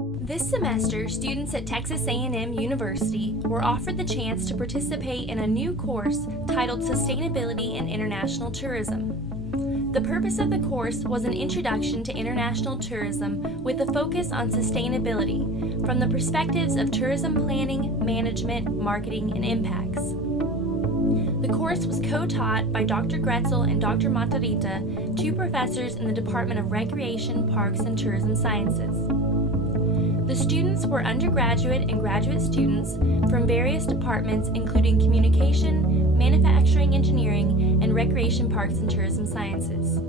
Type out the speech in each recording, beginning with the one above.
This semester, students at Texas A&M University were offered the chance to participate in a new course titled Sustainability and International Tourism. The purpose of the course was an introduction to international tourism with a focus on sustainability from the perspectives of tourism planning, management, marketing, and impacts. The course was co-taught by Dr. Gretzel and Dr. Monterita, two professors in the Department of Recreation, Parks, and Tourism Sciences. The students were undergraduate and graduate students from various departments including communication, manufacturing engineering, and recreation, parks, and tourism sciences.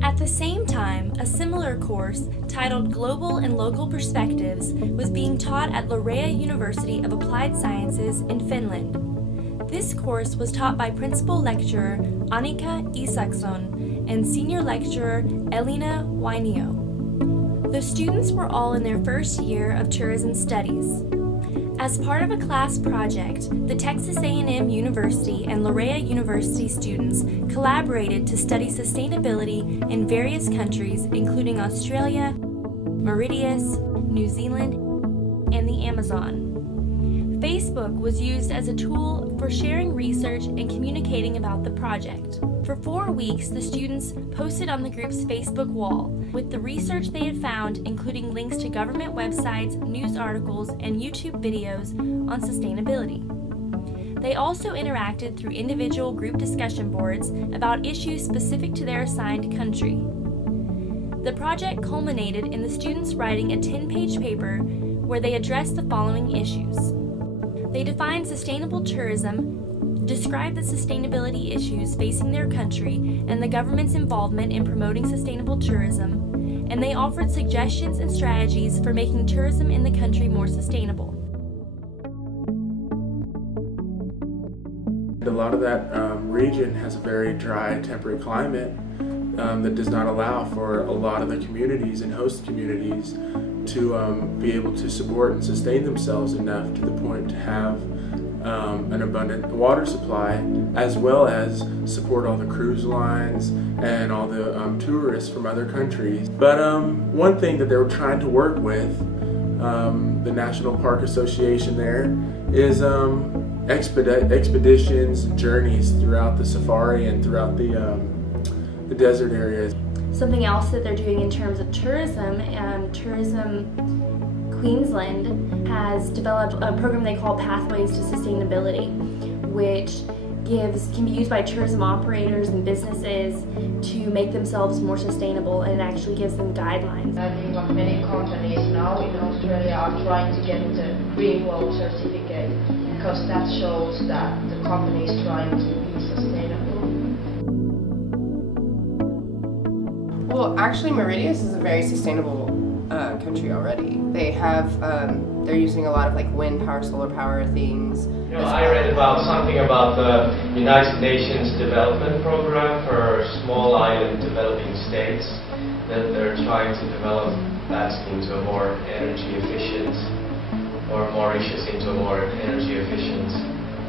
At the same time, a similar course titled Global and Local Perspectives was being taught at Laurea University of Applied Sciences in Finland. This course was taught by Principal Lecturer Annika Isaksson and Senior Lecturer Elina Wainio. The students were all in their first year of tourism studies. As part of a class project, the Texas A&M University and Laurea University students collaborated to study sustainability in various countries including Australia, Mauritius, New Zealand, and the Amazon. Facebook was used as a tool for sharing research and communicating about the project. For 4 weeks, the students posted on the group's Facebook wall with the research they had found, including links to government websites, news articles, and YouTube videos on sustainability. They also interacted through individual group discussion boards about issues specific to their assigned country. The project culminated in the students writing a 10-page paper where they addressed the following issues. They defined sustainable tourism, described the sustainability issues facing their country and the government's involvement in promoting sustainable tourism, and they offered suggestions and strategies for making tourism in the country more sustainable. A lot of that region has a very dry, temperate climate that does not allow for a lot of the communities and host communities to be able to support and sustain themselves enough to the point to have an abundant water supply, as well as support all the cruise lines and all the tourists from other countries. But one thing that they were trying to work with, the National Park Association there, is expeditions and journeys throughout the safari and throughout the desert areas. Something else that they're doing in terms of tourism, Tourism Queensland has developed a program they call Pathways to Sustainability, which can be used by tourism operators and businesses to make themselves more sustainable, and it actually gives them guidelines. I think that many companies now in Australia are trying to get the Green World certificate because that shows that the company is trying to be sustainable. Well, actually, Mauritius is a very sustainable country already. They have, they're using a lot of like wind power, solar power things. You know, I read about something about the United Nations Development Program for small island developing states, that they're trying to develop that into a more energy efficient, or Mauritius into a more energy efficient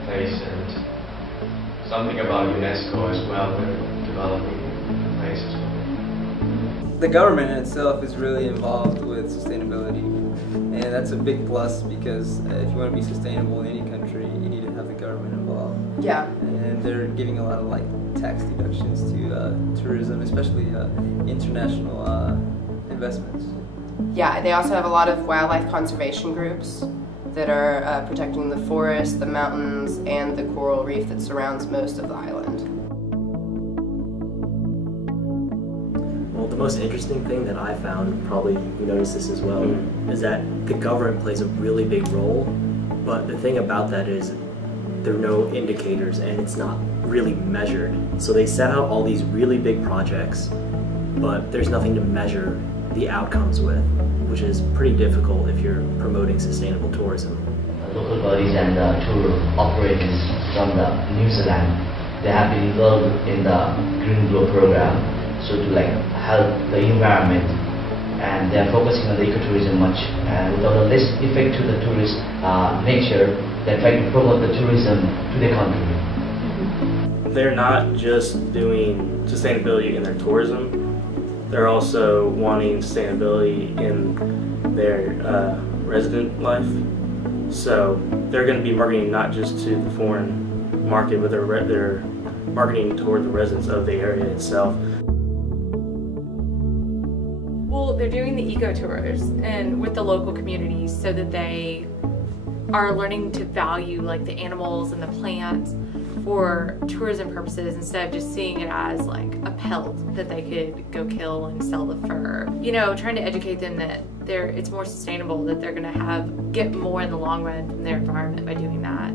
place, and something about UNESCO as well, they're developing a place as well. The government itself is really involved with sustainability, and that's a big plus because if you want to be sustainable in any country, you need to have the government involved. Yeah. And they're giving a lot of like tax deductions to tourism, especially international investments. Yeah, they also have a lot of wildlife conservation groups that are protecting the forest, the mountains, and the coral reef that surrounds most of the island. Well, the most interesting thing that I found, probably you noticed this as well, is that the government plays a really big role, but the thing about that is there are no indicators and it's not really measured. So they set out all these really big projects, but there's nothing to measure the outcomes with, which is pretty difficult if you're promoting sustainable tourism. Local bodies and tour operators from New Zealand, they have been involved in the Green Globe program, so to like help the environment, and they are focusing on the ecotourism much, and without a less effect to the tourist nature, they're trying to promote the tourism to the country. They're not just doing sustainability in their tourism, they're also wanting sustainability in their resident life. So they're going to be marketing not just to the foreign market, but they're marketing toward the residents of the area itself. Well, they're doing the eco tours and with the local communities so that they are learning to value like the animals and the plants for tourism purposes instead of just seeing it as like a pelt that they could go kill and sell the fur. You know, trying to educate them that it's more sustainable, that they're gonna get more in the long run from their environment by doing that.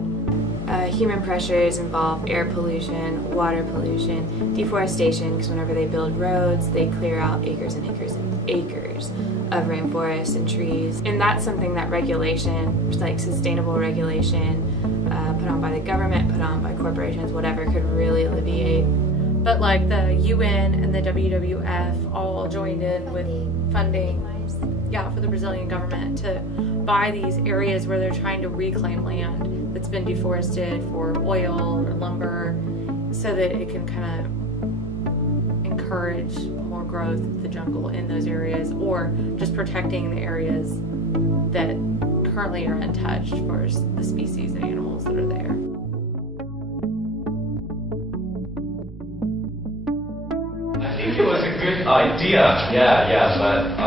Human pressures involve air pollution, water pollution, deforestation, because whenever they build roads, they clear out acres and acres and acres of rainforests and trees. And that's something that regulation, like sustainable regulation, put on by the government, put on by corporations, whatever, could really alleviate. But like the UN and the WWF all joined in with funding, for the Brazilian government to buy these areas where they're trying to reclaim land that's been deforested for oil or lumber so that it can kind of encourage more growth of the jungle in those areas, or just protecting the areas that currently are untouched for the species and animals that are there. I think it was a good idea, but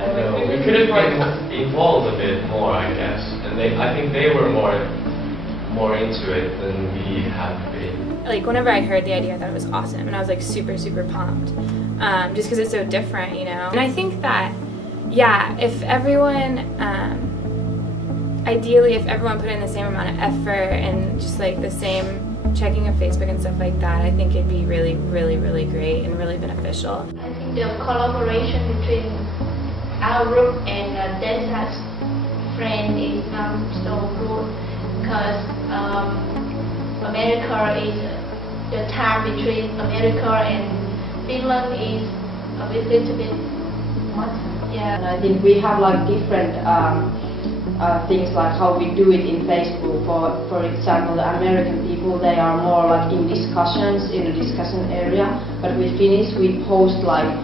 I know we could have been involved a bit more, I guess, and I think they were more into it than we have been. Like whenever I heard the idea, I thought it was awesome, and I was like super pumped, just because it's so different, you know. And I think that, if everyone, ideally, if everyone put in the same amount of effort and just like the same checking of Facebook and stuff like that, I think it'd be really great and really beneficial. I think the collaboration between our group and Densa's friend is not so good because America is the time between America and Finland is a little bit much. And I think we have like different things like how we do it in Facebook. For example, the American people, they are more like in discussions in the discussion area, but with Finnish we post like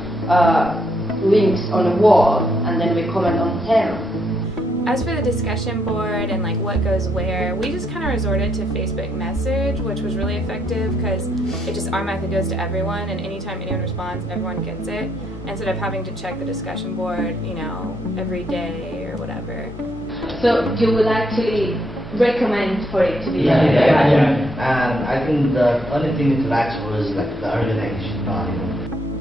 links on a wall and then we comment on them. As for the discussion board and like what goes where, we just kind of resorted to Facebook message, which was really effective because it just automatically goes to everyone, and anytime anyone responds, everyone gets it, instead of having to check the discussion board, you know, every day or whatever. So you will actually recommend for it to be yeah. And I think the only thing to lack was like the organization body.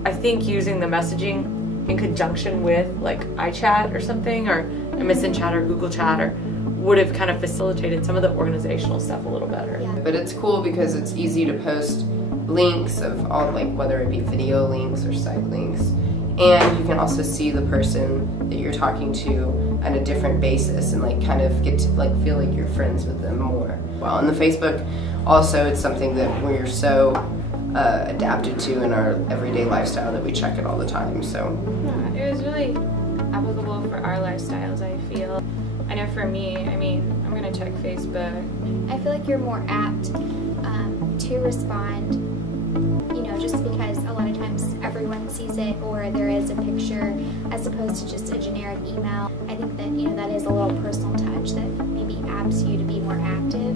I think using the messaging in conjunction with like iChat or something, or MSN Chat or Google Chat, or would have kind of facilitated some of the organizational stuff a little better. Yeah. But it's cool because it's easy to post links of all, like whether it be video links or site links, and you can also see the person that you're talking to on a different basis and like kind of get to like feel like you're friends with them more. Well, on the Facebook also, it's something that we're so adapted to in our everyday lifestyle that we check it all the time. So yeah, it was really applicable for our lifestyles, I feel. I know for me, I mean, I'm gonna check Facebook. I feel like you're more apt to respond, you know, just because a lot of times everyone sees it or there is a picture as opposed to just a generic email. I think that, you know, that is a little personal touch that maybe apps you to be more active.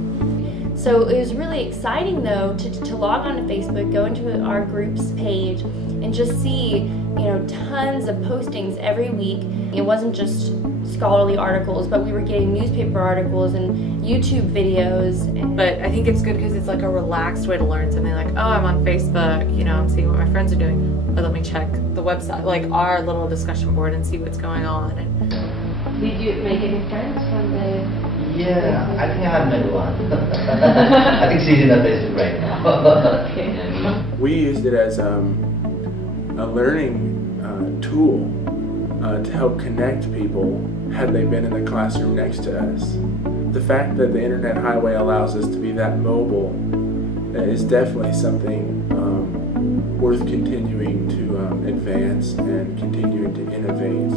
So it was really exciting though to log on to Facebook, go into our group's page, and just see, you know, tons of postings every week. It wasn't just scholarly articles, but we were getting newspaper articles and YouTube videos. But I think it's good because it's like a relaxed way to learn something. Like, oh, I'm on Facebook, you know, I'm seeing what my friends are doing. Or let me check the website, like our little discussion board, and see what's going on. And did you make any friends from the... Yeah, I think I have met one. I think she's in the Facebook right now. Okay. We used it as a learning tool to help connect people had they been in the classroom next to us. The fact that the internet highway allows us to be that mobile is definitely something worth continuing to advance and continuing to innovate.